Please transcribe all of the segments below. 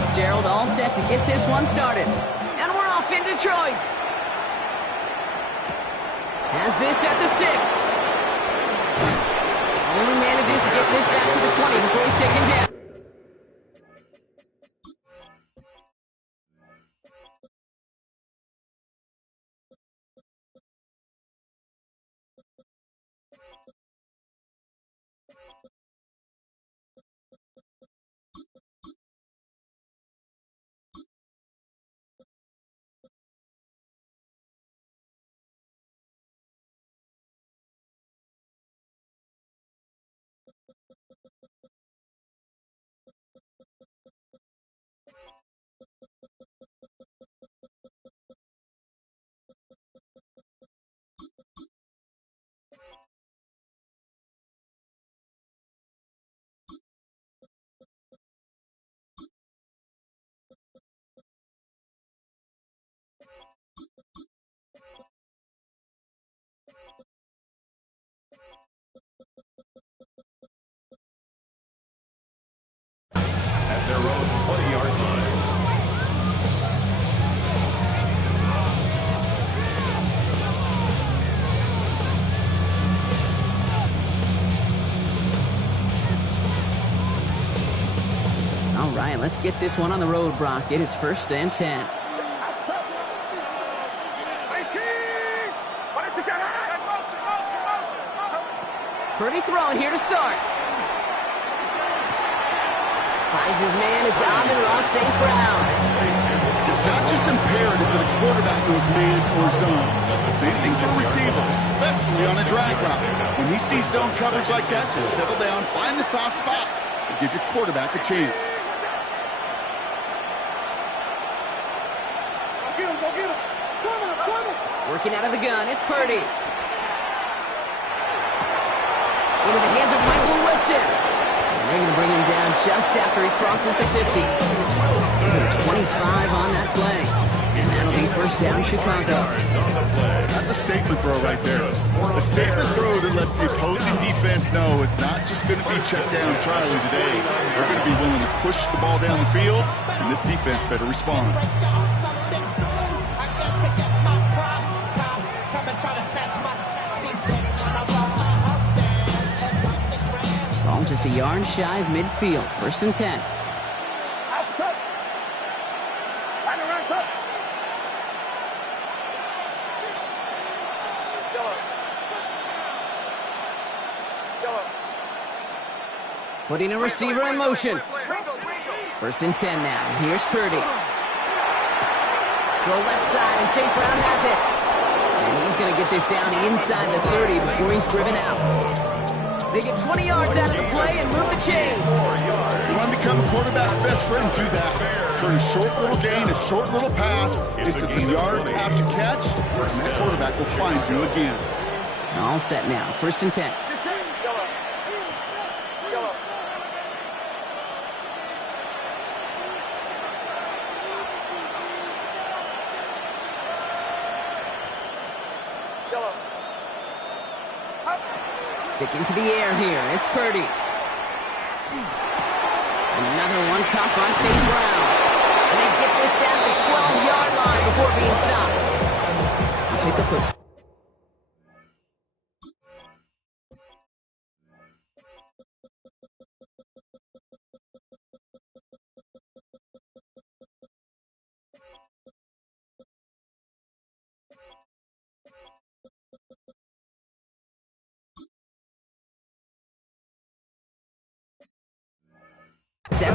Fitzgerald all set to get this one started. And we're off in Detroit. Has this at the 6. Only manages to get this back to the 20 before he's taken down. At their own 20-yard line. All right, let's get this one on the road, Brock. It is 1st and 10. Purdy throwing here to start. Finds his man. It's Amon-Ra St. Brown. It's not just imperative that a quarterback goes man or zone. Same thing for a receiver, especially on a drag route. When he sees zone coverage like that, just settle down, find the soft spot, and give your quarterback a chance. Working out of the gun, it's Purdy. Into the hands of Michael Wilson. And they're going to bring him down just after he crosses the 50. 25 on that play. And that'll be 1st down, Chicago. That's a statement throw right there. A statement throw that lets the opposing defense know it's not just going to be check down Charlie today. They're going to be willing to push the ball down the field, and this defense better respond. Ball just a yard shy of midfield. 1st and 10. Putting a receiver in motion. 1st and 10 now. Here's Purdy. Go left side, and St. Brown has it. And he's going to get this down inside the 30 before he's driven out. They get 20 yards out of the play and move the chains. You want to become a quarterback's best friend, do that. Turn a short little gain, a short little pass into some yards after catch, and that quarterback will find you again. All set now. 1st and 10. Sticking to the air here. It's Purdy. Another one caught by St. Brown. And they get this down to the 12-yard line before being stopped. Pick up a...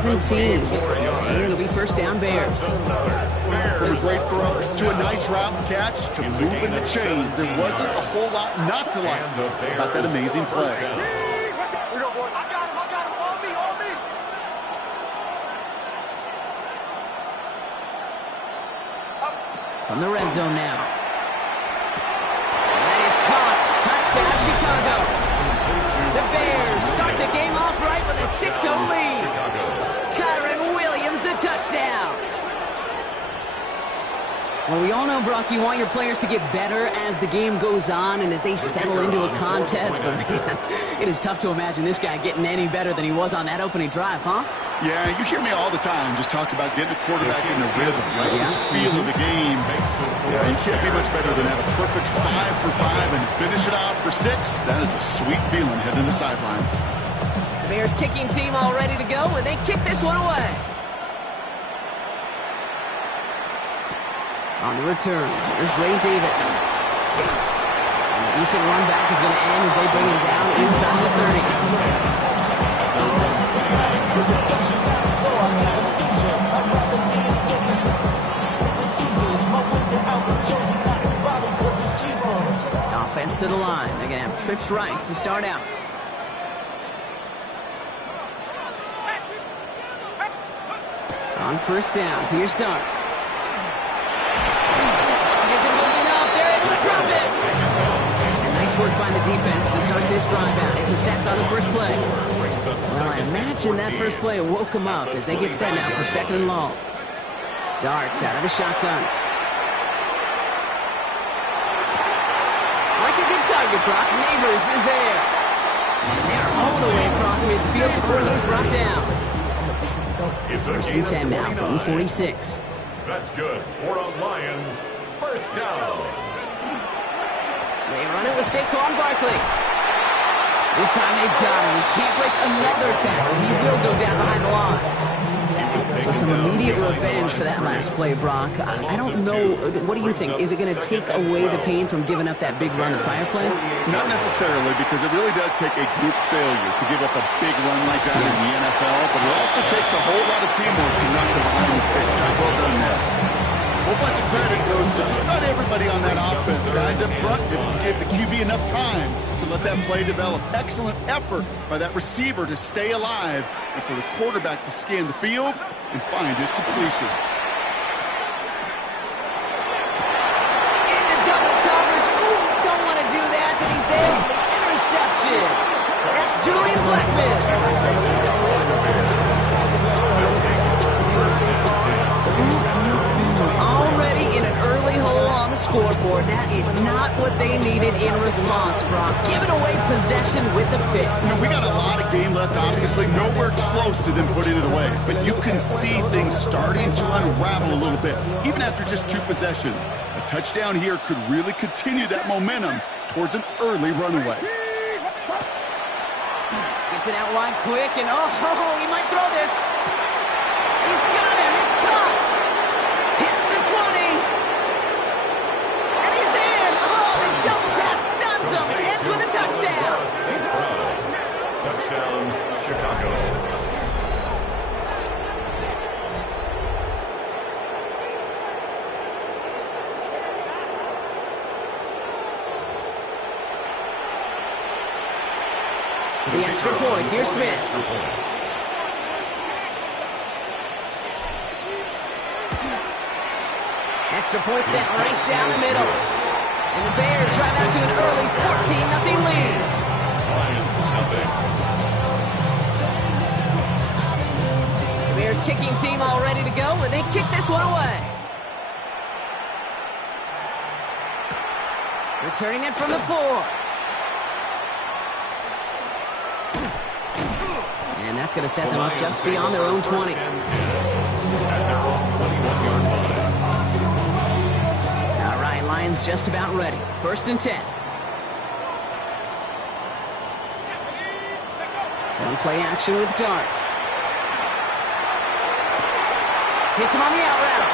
And it'll be 1st down, Bears. From a great throw to a nice route and catch to moving the chains, there wasn't a whole lot not to like about that amazing play. From the red zone now. That is caught. Touchdown, Chicago. The Bears start the game off right with a 6-0 lead. Kyron Williams, the touchdown. Well, we all know, Brock, you want your players to get better as the game goes on and as they settle into a contest. But, man, it is tough to imagine this guy getting any better than he was on that opening drive, huh? Yeah, you hear me all the time just talk about getting a quarterback in the rhythm, right? Yeah. Just feel of the game. Yeah, you can't be much better than have a perfect 5 for 5 and finish it off for 6. That is a sweet feeling heading to the sidelines. The Bears kicking team all ready to go, and they kick this one away. On the return, here's Ray Davis. And a decent run back is going to end as they bring him down inside the 30. Offense to the line. They're going to have trips right to start out. On first down, here's Dart. Drop it. Nice work by the defense to start this drive out. It's a sack on the first play. Well, I imagine that first play woke them up as they get set now for second and long. Darts out of the shotgun. Like a good target, Brock. Neighbors is there. And they're all the way across midfield before he's brought down. First and 10 now from the 46. That's good. For the Lions, first down. They run it with Saquon Barkley. This time they've got him. He can't break another tackle. He will go down behind the line. So some immediate revenge for that last play, Brock. I don't know. What do you think? Is it going to take away the pain from giving up that big run the prior play? Not necessarily, because it really does take a group failure to give up a big run like that in the NFL, but it also takes a whole lot of teamwork to knock them behind the sticks. Job well done there. A whole bunch of credit goes to just about everybody on that offense. Guys up front, if you gave the QB enough time to let that play develop. Excellent effort by that receiver to stay alive and for the quarterback to scan the field and find his completion. Into double coverage. Ooh, don't want to do that. And he's there for the interception. That's Julian Blackman. Already in an early hole on the scoreboard. That is not what they needed in response, Brock. Giving away possession with the pick. You know, we got a lot of game left, obviously. Nowhere close to them putting it away. But you can see things starting to unravel a little bit, even after just 2 possessions. A touchdown here could really continue that momentum towards an early runaway. Gets it out wide quick, and oh, he might throw this. He's got him. It's caught. Hits the 20. And he's in. Oh, the double pass stuns him. It ends with a touchdown. Touchdown, Chicago. The extra point. Here's Smith. Extra point set right down the middle. And the Bears drive out to an early 14-0 lead. Lions, nothing. The Bears kicking team all ready to go, and they kick this one away. Returning it from the 4. And that's going to set them up just beyond their own 20. At their own 21-yard line. All right, Lions just about ready. First and 10. One play action with Dart. Hits him on the out route.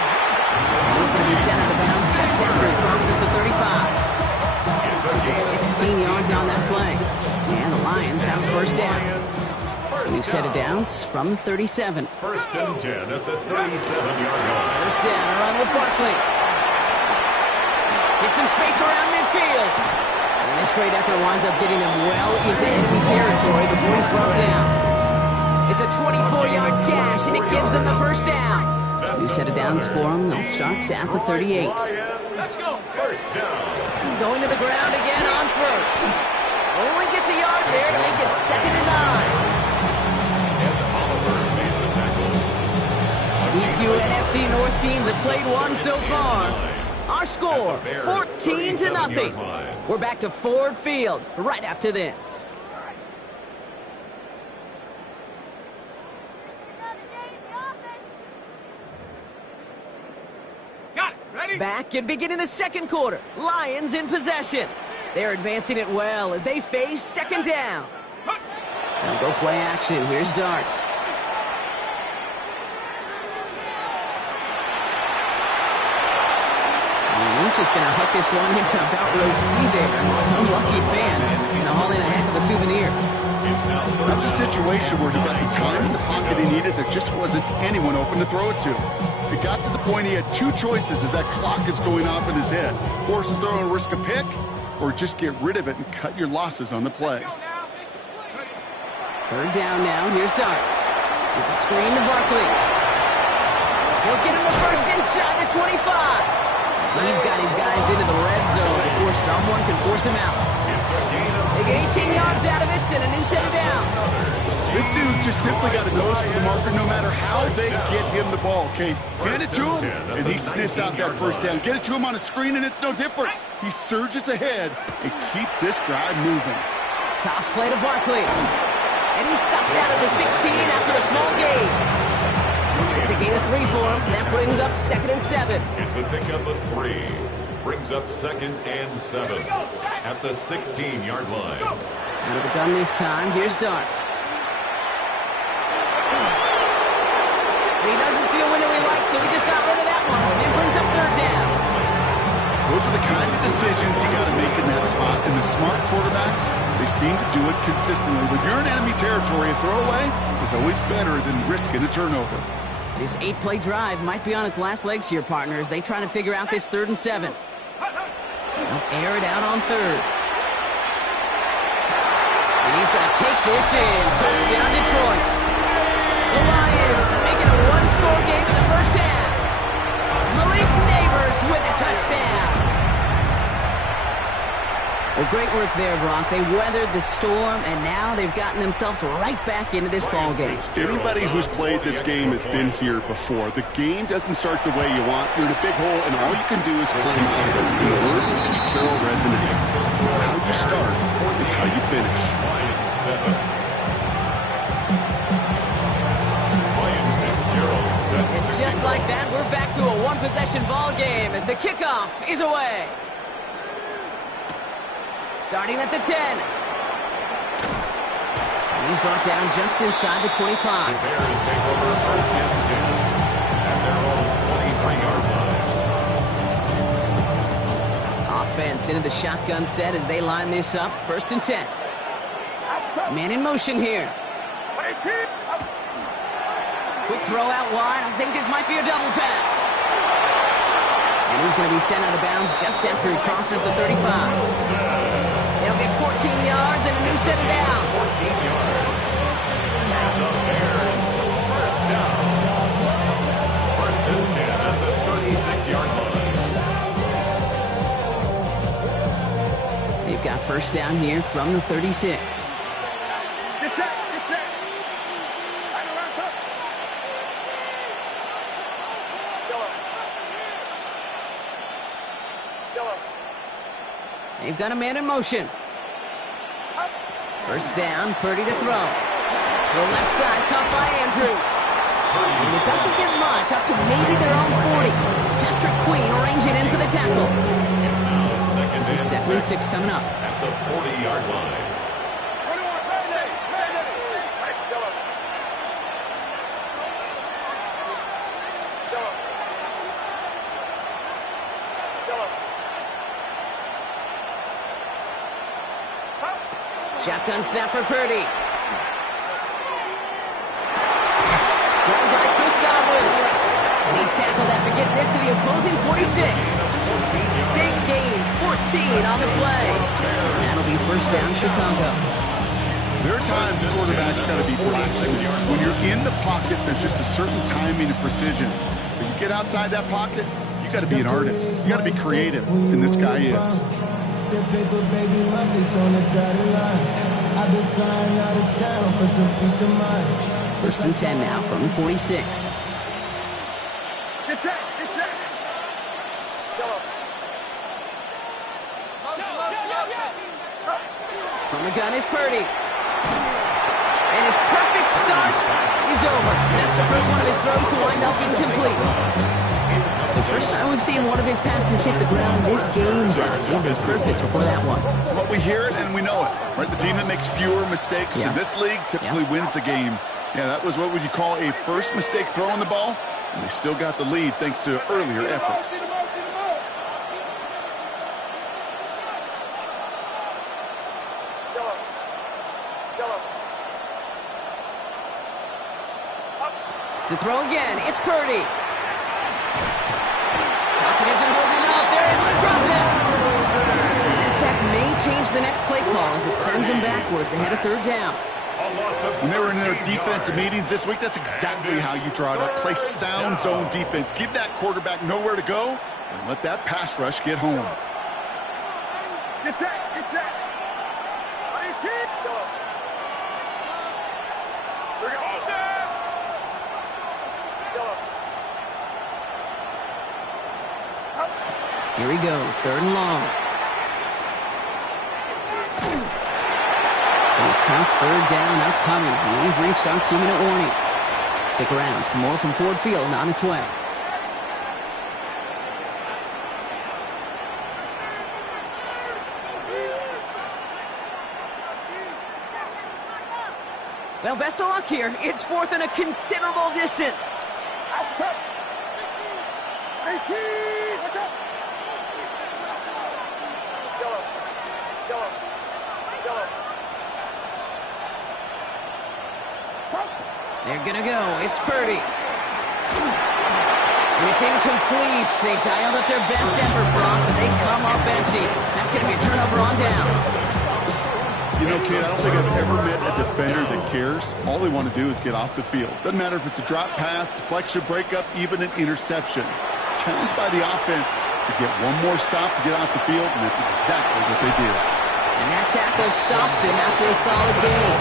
And he's going to be sent out of bounds just after he crosses the 35. It's 16 yards on that play. And the Lions have first down. New set of downs from the 37. First and 10 at the 37-yard line. First down, a run with Barkley. Get some space around midfield. And this great effort winds up getting them well into enemy territory before he's brought down. It's a 24-yard gash, and it gives them the first down. New set of downs for them. They'll start at the 38. Let's go. First down. Going to the ground again on first. Only gets a yard there to make it 2nd and 9. These two NFC North teams have played one so far. Our score, At the Bears' 14 to 37-yard nothing. line. We're back to Ford Field right after this. Back and beginning the second quarter. Lions in possession. They're advancing it well as they face second down. Now go play action. Here's Dart. And he's just going to hook this one into about row C there. Some lucky fan. Going to haul in a heck of a souvenir. That was a situation where he got the time in the pocket he needed. There just wasn't anyone open to throw it to. It got to the point he had two choices as that clock is going off in his head. Force a throw and risk a pick, or just get rid of it and cut your losses on the play. Third down now. Here's Dart. It's a screen to Barkley. He'll get him the first inside the 25. He's got his guys into the red zone before someone can force him out. They get 18 yards out of it and a new set of downs. This dude just simply got a nose for the marker no matter how they get him the ball, okay? Hand it to him, and he sniffs out that first down. Get it to him on a screen, and it's no different. He surges ahead and keeps this drive moving. Toss play to Barkley. And he's stopped out at the 16 after a small gain. It's a gain of 3 for him. That brings up 2nd and 7. It's a pickup of 3. Brings up 2nd and 7 at the 16-yard line. Out of the gun this time. Here's Dart. He doesn't see a window he likes, so he just got rid of that one. It brings up 3rd down. Those are the kind of decisions you got to make in that spot. And the smart quarterbacks, they seem to do it consistently. When you're in enemy territory, a throwaway is always better than risking a turnover. This 8-play drive might be on its last legs here, partners. They try to figure out this 3rd and 7. They'll air it out on 3rd. And he's going to take this in. Touchdown, Detroit. The Lions making a one-score game in the first half. Malik Neighbors with a touchdown. Well, great work there, Brock. They weathered the storm, and now they've gotten themselves right back into this ball game. Anybody who's played this game has been here before. The game doesn't start the way you want. You're in a big hole, and all you can do is climb out of it. The words of Pete Carroll resonate. It's not how you start, it's how you finish. And just like that, we're back to a one-possession ball game as the kickoff is away. Starting at the 10. And he's brought down just inside the 25. The Bears take over first and 10 at their own 23-yard line. Offense into the shotgun set as they line this up. 1st and 10. Man in motion here. Quick throw out wide. I think this might be a double pass. And he's going to be sent out of bounds just after he crosses the 35. They'll get 14 yards and a new set of downs. 14 yards. And the Bears first down. 1st and 10 at the 36-yard line. They've got first down here from the 36. They've got a man in motion. First down, Purdy to throw. The left side caught by Andrews. And it doesn't get much, up to maybe their own 40. Patrick Queen arranging in for the tackle. It's now 2nd and 6 coming up. at the 40-yard line. Shotgun snap for Purdy. Grabbed by Chris Godwin. And he's tackled after getting this to the opposing 46. Big gain, 14 on the play. And that'll be first down, Chicago. There are times the quarterback's got to be blacksmiths. When you're in the pocket, there's just a certain timing and precision. When you get outside that pocket, you got to be an artist. You got to be creative, and this guy is. The paper, baby, my face on the dotted line. I've been flying out of town for some peace of mind. 1st and 10 now from the 46. Get set. From the gun is Purdy. And his perfect start is over. That's the first one of his throws to wind up incomplete. It's the first time we've seen one of his passes hit the ground this game, but he had been perfect before that one. Well, we hear it and we know it, right? The team that makes fewer mistakes in this league typically wins the game. Yeah, that was what would you call a first mistake throwing the ball, and they still got the lead thanks to earlier efforts. To throw again, it's Purdy. Pocket isn't holding up. They're able to drop him. That sack may change the next play call as it sends them backwards ahead of third down. When they were in their defensive meetings this week, that's exactly how you draw it up. Play sound zone defense. Give that quarterback nowhere to go and let that pass rush get home. Get set, get set. Here he goes, third and long. So a tough third down upcoming. We've reached our 2-minute warning. Stick around, some more from Ford Field on its way. Well, best of luck here. It's fourth and a considerable distance. Outside. 18. Watch out. They're gonna go. It's Purdy. And it's incomplete. They dialed up their best effort, Brock, but they come up empty. That's gonna be a turnover on downs. You know, kid, I don't think I've ever met a defender that cares. All they want to do is get off the field. Doesn't matter if it's a drop pass, deflection, breakup, even an interception. Challenged by the offense to get one more stop to get off the field, and that's exactly what they did. And that tackle stops him after a solid gain.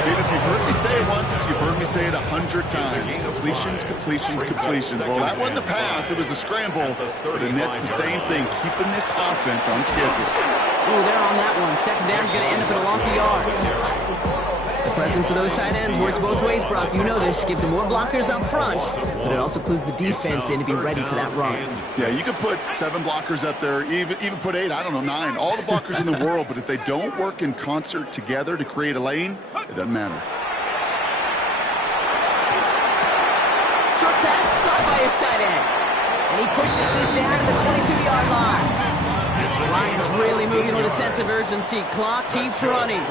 Kid, if you've heard me say it once, you've heard me say it 100 times. Completions, completions, completions. Well, that wasn't a pass. It was a scramble. But the net's the same thing, keeping this offense on schedule. Oh, they're on that one. Second down's going to end up in a loss of yards. The presence of those tight ends works both ways, Brock. You know this. Gives them more blockers up front, but it also clues the defense in to be ready for that run. Yeah, you could put 7 blockers up there, even put 8, I don't know, 9. All the blockers in the world, but if they don't work in concert together to create a lane, it doesn't matter. Short pass caught by his tight end. And he pushes this down to the 22-yard line. Lions really moving with a sense of urgency. Clock keeps running.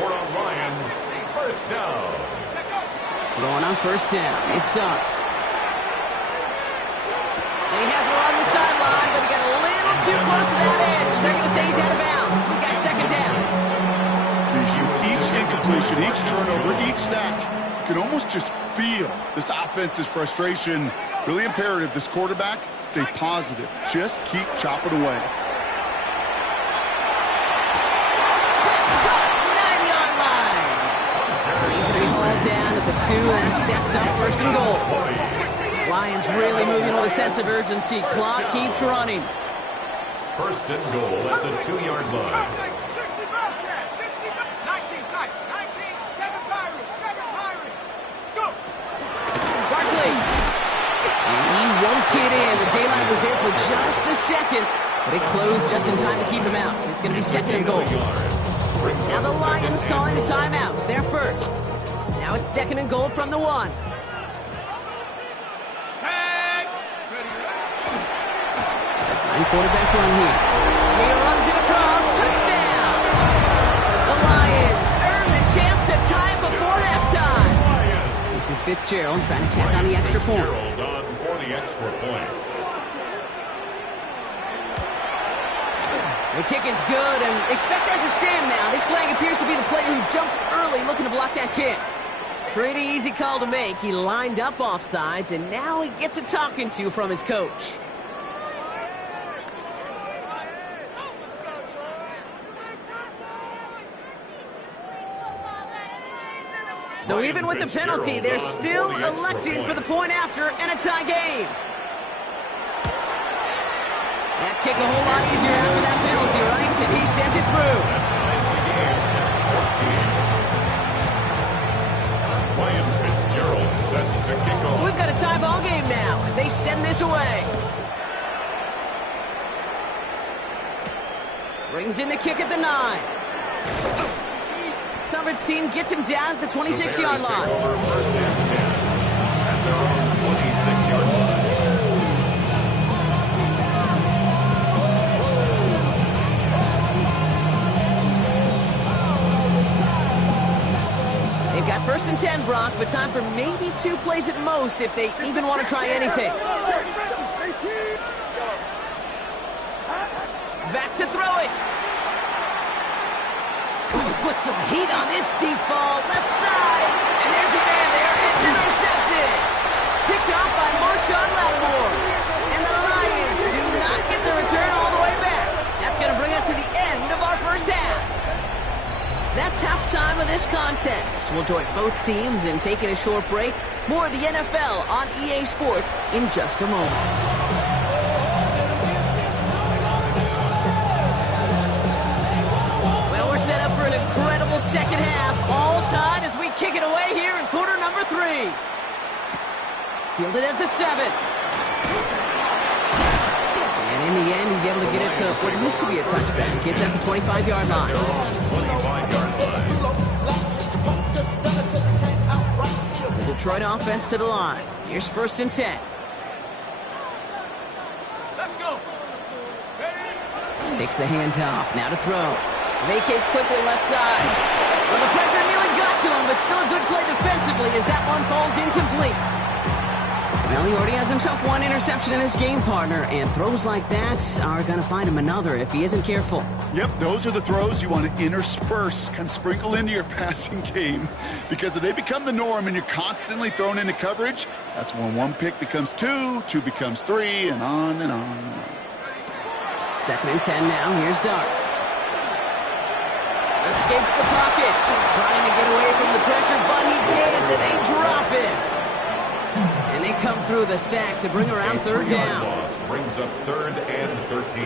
First down. Going on first down. It's Stubbs. And he has it along the sideline, but he got a little too close to that edge. They're going to say he's out of bounds. We got second down. Each incompletion, each turnover, each sack, you can almost just feel this offense's frustration. Really imperative, this quarterback, stay positive. Just keep chopping away. Down at the 2, and sets up first and goal. Lions really moving with a sense of urgency. Clock keeps running. First and goal at the 2-yard line. 19, side, 19, 7 Byron, go! Barkley. And he won't get in. The daylight was there for just a second, but it closed just in time to keep him out. So it's going to be second and goal. Now the Lions calling a timeout. They're first. Now it's second and goal from the 1. That's 9 quarterback run here. He runs it across. Touchdown! The Lions earn the chance to tie it before halftime. This is Fitzgerald trying to tack on the extra point. Fitzgerald on for the extra point. The kick is good, and expect that to stand now. This flag appears to be the player who jumps early looking to block that kick. Pretty easy call to make. He lined up offsides, and now he gets a talking to from his coach. So even with the penalty, they're still electing for the point after and a tie game. That kick a whole lot easier after that penalty, right? And he sends it through. they send this away. Brings in the kick at the 9. Coverage team gets him down at the 26-yard line. First and 10 at their own 26-yard line. They've got first and 10, Brock, but time for maybe 2 plays at most if they even want to try anything. Back to throw it. Oh, put some heat on this deep ball. Left side. And there's a man there. It's intercepted. Picked off by Marshawn Lattimore. And the Lions do not get the return all the way back. That's going to bring us to the end of our first half. That's halftime of this contest. We'll join both teams in taking a short break. More of the NFL on EA Sports in just a moment. Set up for an incredible second half, all tied as we kick it away here in quarter number 3. Fielded at the 7. And in the end, he's able to get it to what used to be a touchback. Gets at the 25-yard line. 25-yard line. The Detroit offense to the line. Here's first and 10. Let's go. Takes the handoff. Now to throw. Vacates quickly left side. Well, the pressure nearly got to him, but still a good play defensively as that one falls incomplete. Well, he already has himself 1 interception in this game, partner, and throws like that are going to find him another if he isn't careful. Yep, those are the throws you want to intersperse, kind of sprinkle into your passing game, because if they become the norm and you're constantly thrown into coverage, that's when 1 pick becomes 2, 2 becomes 3, and on and on and on. Second and 10 now. Here's Dart. Escapes the pocket, trying to get away from the pressure, but he can't, and they drop it. And they come through the sack to bring around third down. Loss brings up 3rd and 13.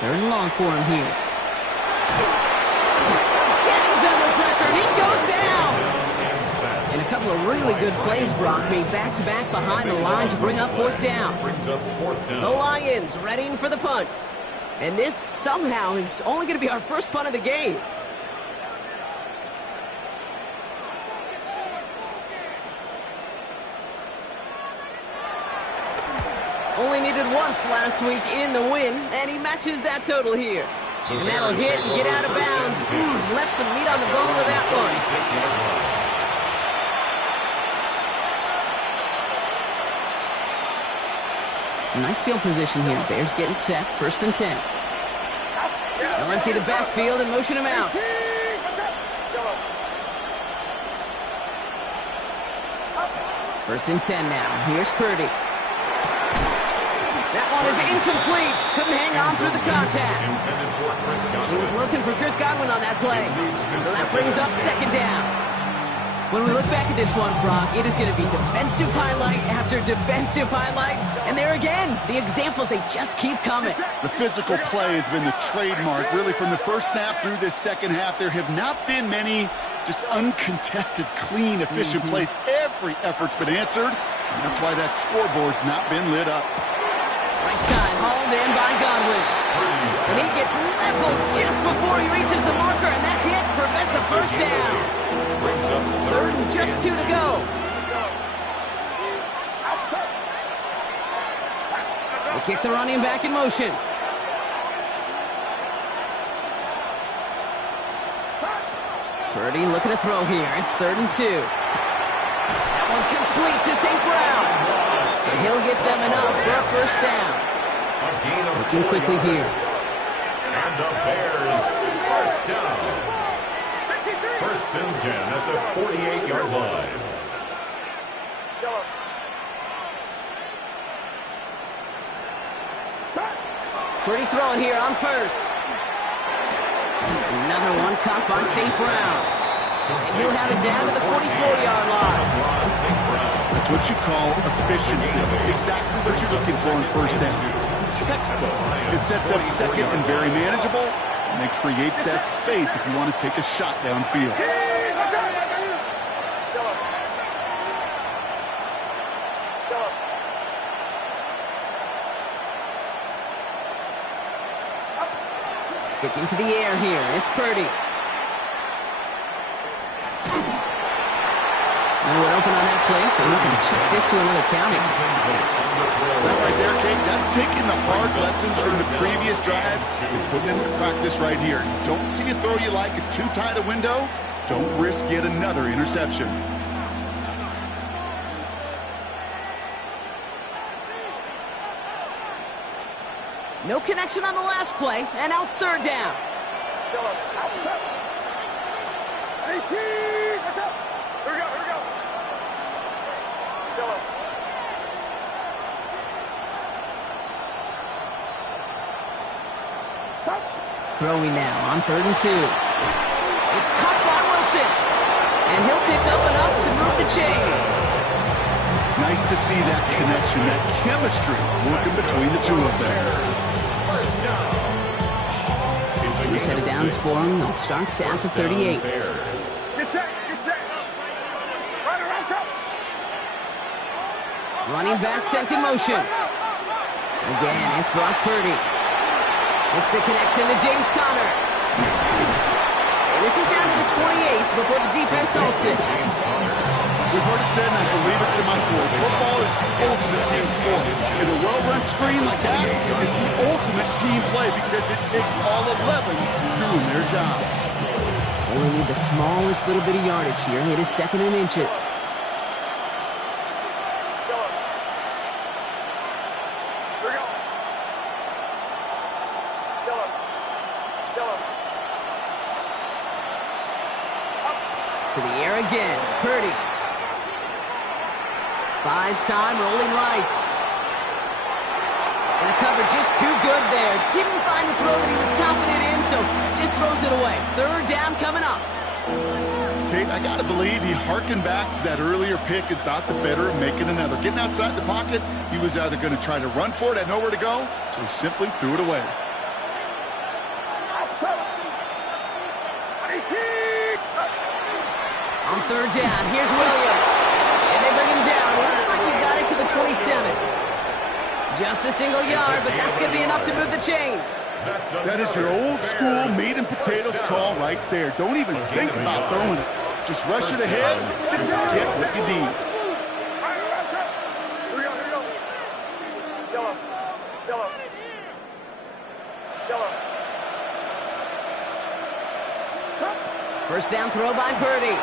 3rd and long for him here. Again, he's under pressure, and he goes down. And a couple of really good plays, Brock, made back-to-back behind the line to bring up 4th down. Brings up 4th down. The Lions readying for the punt. And this somehow is only going to be our first punt of the game. Only needed once last week in the win, and he matches that total here. And that'll hit and get out of bounds. Left some meat on the bone with that one. Some nice field position here. Bears getting set. First and 10. They'll empty the backfield and motion him out. First and 10 now. Here's Purdy. That one is incomplete. Couldn't hang on through the contact. He was looking for Chris Godwin on that play. So that brings up second down. When we look back at this one, Brock, it is going to be defensive highlight after defensive highlight. And there again, the examples, they just keep coming. The physical play has been the trademark. Really, from the first snap through this second half, there have not been many just uncontested, clean, efficient plays. Every effort's been answered, and that's why that scoreboard's not been lit up. Right side, hauled in by Godwin. And he gets leveled just before he reaches the marker, and that hit prevents a first down. 3rd and just 2 to go. They kick the running back in motion. Purdy looking to throw here. It's 3rd and 2. That one complete to St. Brown. So he'll get them enough for a first down. Looking quickly here. And the Bears first down. First and 10 at the 48-yard line. Purdy throwing here on first. Another one caught by St. Brown. And he'll have it down to the 44-yard line. That's what you call efficiency. Exactly what you're looking for in first down. Textbook. It sets up second and very manageable, and it creates that space if you want to take a shot downfield. Sticking to the air here. It's Purdy. No one open on that play, so he's going to check this to another county. That right there, Kate, that's taking the hard lessons from the previous drive and putting them into practice right here. You don't see a throw you like, it's too tight a window, don't risk yet another interception. No connection on the last play, and now it's third down. Outside. 18. Watch out. Here we go. Here we go. Yellow. Throwing now on 3rd and 2. It's caught by Wilson, and he'll pick up enough to move the chains. Nice to see that connection, that chemistry working between the two of them. New set of downs for him. They'll start at the 38. Get set. Get set. Right around up. Running back sent in motion. Again, it's Brock Purdy. It's the connection to James Conner. And this is down to the 28 before the defense halts it. We've heard it said, and I believe it to my core, football is the ultimate team sport. In a well-run screen like that, it's the ultimate team play because it takes all 11 doing their job. Only need the smallest little bit of yardage here. It is 2nd and inches. To the air again. Purdy. Buys time, rolling right. And the cover just too good there. Didn't find the throw that he was confident in, so just throws it away. 3rd down coming up. Kate, I got to believe he hearkened back to that earlier pick and thought the better of making another. Getting outside the pocket, he was either going to try to run for it, had nowhere to go, so he simply threw it away. On 3rd down, here's Williams. And they bring him down. Looks like he got it to the 27. Just a single yard, but that's going to be enough to move the chains. That is your old school meat and potatoes call right there. Don't even think about throwing it. Just rush it ahead and get what you need. Here we go. Yellow. First down throw by Purdy.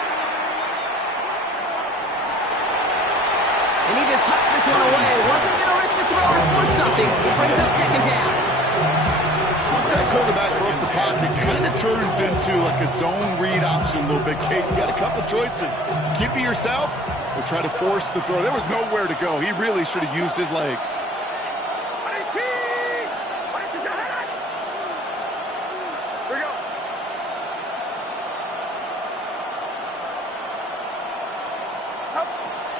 And he just hucks this one away. Wasn't going to risk a throw or force something. It brings up 2nd down. Once that quarterback broke the pocket, it kind of turns into like a zone read option a little bit. Kate, you got a couple choices. Keep it yourself or try to force the throw. There was nowhere to go. He really should have used his legs. Here we go.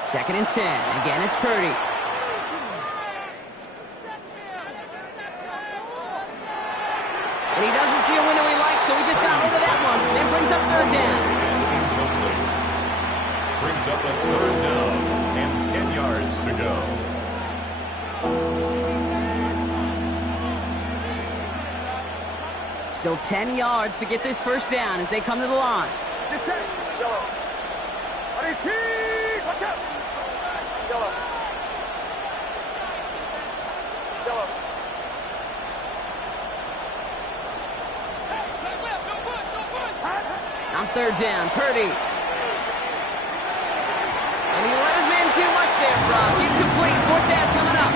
2nd and 10. Again, it's Purdy. And he doesn't see a window he likes, so he just got rid of that one. And brings up 3rd down. Brings up a 3rd down and 10 yards to go. Still 10 yards to get this 1st down as they come to the line. Get set. Yellow. 18. Watch out. Yellow. On 3rd down, Purdy. And he let his man too much there, Brock. Incomplete. 4th down coming up.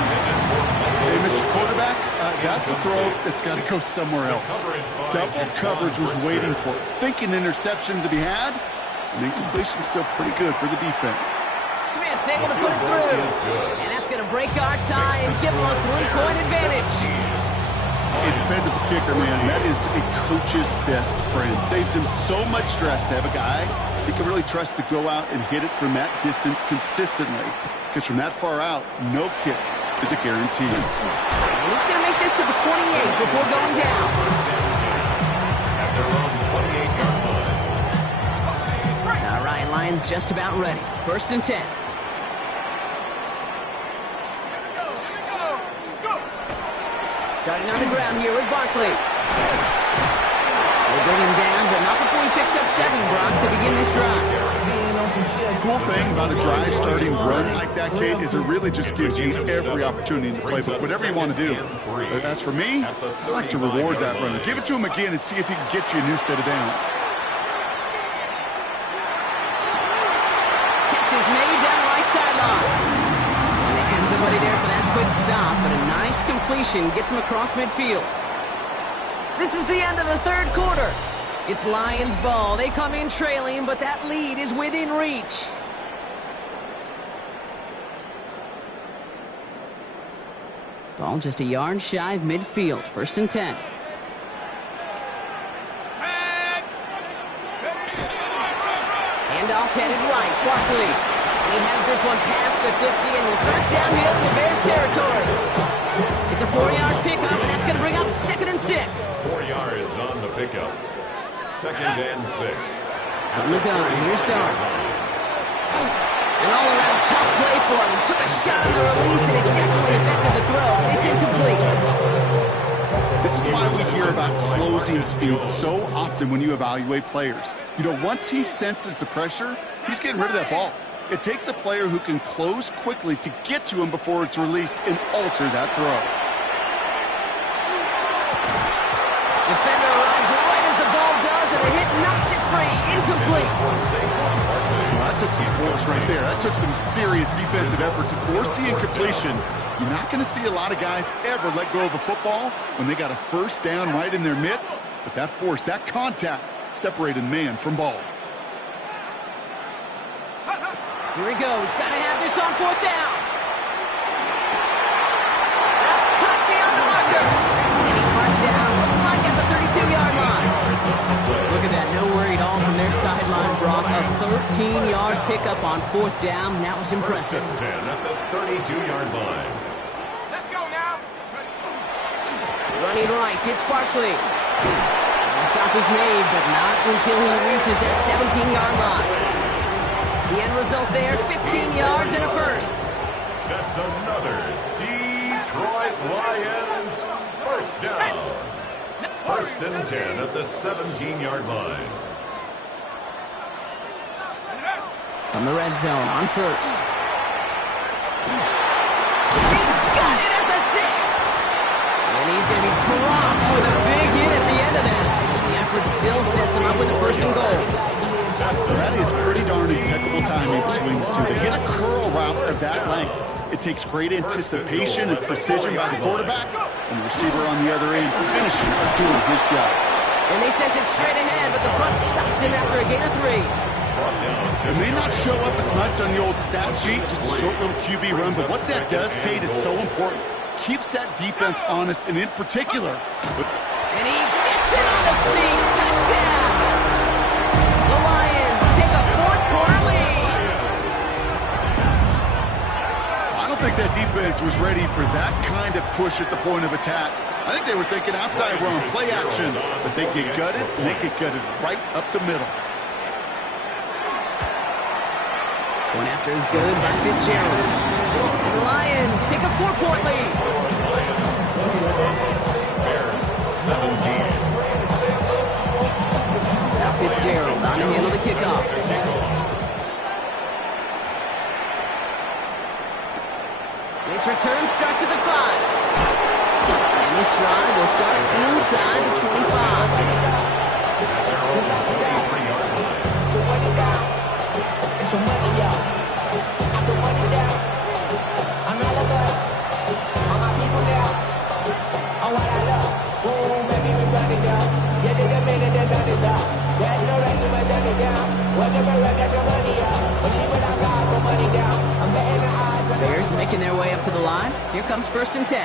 Hey, Mr. Quarterback, that's a throw that's got to go somewhere else. Double coverage was waiting for it. Thinking interception to be had, and incompletion still pretty good for the defense. Smith able to put it through. And that's going to break our tie and give him a 3-point advantage. A dependable kicker, man, that is a coach's best friend. Saves him so much stress to have a guy he can really trust to go out and hit it from that distance consistently. Because from that far out, no kick is a guarantee. And he's going to make this to the 28 before going down. At their own 28-yard line. All right, Lions just about ready. 1st and 10. Starting on the ground here with Barkley. of 7, Brock, to begin this drive. The cool thing about a drive starting run like that, Kate, is it really just gives you every opportunity in the playbook, whatever you want to do. But as for me, I like to reward that runner. Give it to him again and see if he can get you a new set of downs. Catch is made down the right sideline. They had somebody there for that quick stop, but a nice completion gets him across midfield. This is the end of the third quarter. It's Lions ball. They come in trailing, but that lead is within reach. Ball just a yard shy of midfield. 1st and 10. Handoff headed right. Barkley. And he has this one past the 50 and will start downhill in the Bears territory. It's a 4-yard pickup, and that's going to bring up 2nd and 6. 4 yards on the pickup. 2nd and 6. From the gun, here's Dart. An all-around tough play for him. He took a shot on the release, and it definitely affected the throw. It's incomplete. This is why we hear about closing speed so often when you evaluate players. You know, once he senses the pressure, he's getting rid of that ball. It takes a player who can close quickly to get to him before it's released and alter that throw. Defender arrives right as the ball does, and the hit knocks it free. Incomplete. Well, that took some force right there. That took some serious defensive effort to force the incompletion. You're not going to see a lot of guys ever let go of a football when they got a 1st down right in their midst. But that force, that contact, separated man from ball. Here he goes. Got to have this on 4th down. That's cut beyond the marker. And he's marked down. Looks like at the 32-yard line. Look at that. No worry at all from their sideline, Brock. A 13-yard pickup on 4th down. That was impressive. 1st and 10 at the 32-yard line. Let's go now. Running right. It's Barkley. The stop is made, but not until he reaches that 17-yard line. The end result there, 15 yards and a 1st. That's another Detroit Lions 1st down. 1st and 10 at the 17-yard line. From the red zone on 1st. He's got it at the 6. And he's going to be dropped with a big hit at the end of that. The effort still sets him up with a 1st and goal. That is pretty darn impeccable timing between the two. They hit a curl route of that length. It takes great anticipation and precision by the quarterback, and the receiver on the other end finishing or doing his job. And they sent it straight ahead, but the front stops him after a gain of 3. It may not show up as much on the old stat sheet, just a short little QB run, but what that does, Kate, is so important. Keeps that defense honest, and in particular. And he gets it on the sneak. Touchdown! The Lions take a 4th quarter lead. I don't think that defense was ready for that kind of push at the point of attack. I think they were thinking outside run, play action, but they get gutted, and they get gutted right up the middle. One after is good by Fitzgerald. And the Lions take a 4-point lead. Bears 17. Now Fitzgerald on to handle the kickoff. This return starts at the 5. And this drive will start inside the 25. Bears making their way up to the line. Here comes 1st and 10.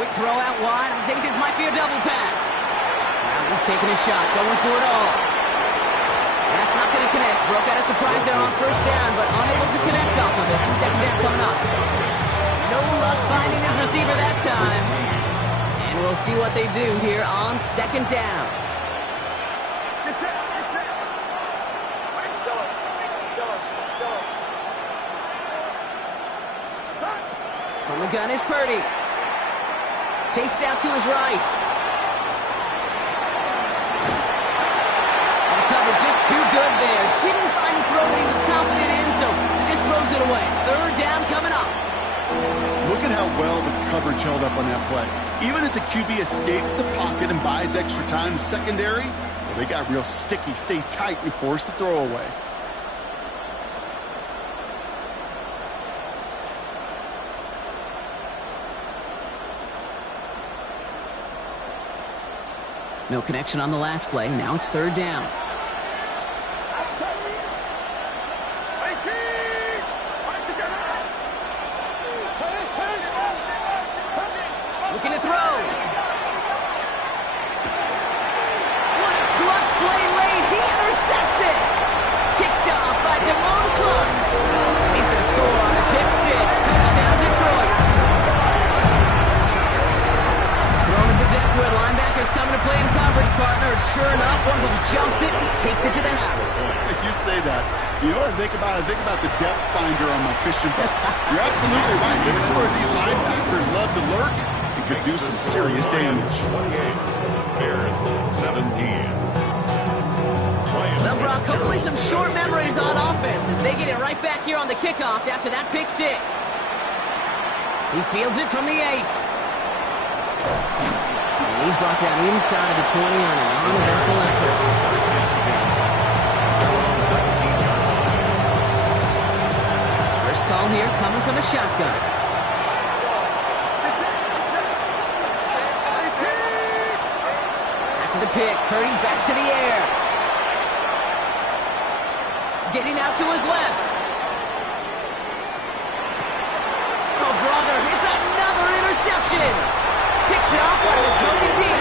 Quick throw out wide. I think this might be a double pass. Now he's taking a shot, going for it all. That's not going to connect. Broke out a surprise there on 1st down, but unable to connect off of it. 2nd down coming up. No luck finding his receiver that time. And we'll see what they do here on 2nd down. From the gun is Purdy. Chased out to his right. And the cover just too good there. Didn't find the throw that he was confident in, so just throws it away. Third down coming up. Look at how well the coverage held up on that play. Even as the QB escapes the pocket and buys extra time in secondary, well, they got real sticky, stay tight, and force the throw away. No connection on the last play. Now it's third down. Looking to throw. What a clutch play late. He intercepts it. Kicked off by Damone Clark. He's going to score on the pick six. Touchdown, Detroit. Thrown at the depth where linebacker's coming to play in coverage, partner. Sure enough, one of them jumps it and takes it to the house. If you say that, you know what I think about? I think about the depth finder on my fishing boat. You're absolutely right. This is where these linebackers love to lurk. Could do some serious damage. 28, Bears 17. Well, Brock, hopefully some short memories on offense as they get it right back here on the kickoff after that pick six. He fields it from the 8. And he's brought down inside the 20 on an uneventful effort. First call here coming from the shotgun. The pick, hurting back to the air. Getting out to his left. Oh, brother, it's another interception. Picked off by the Kobe team.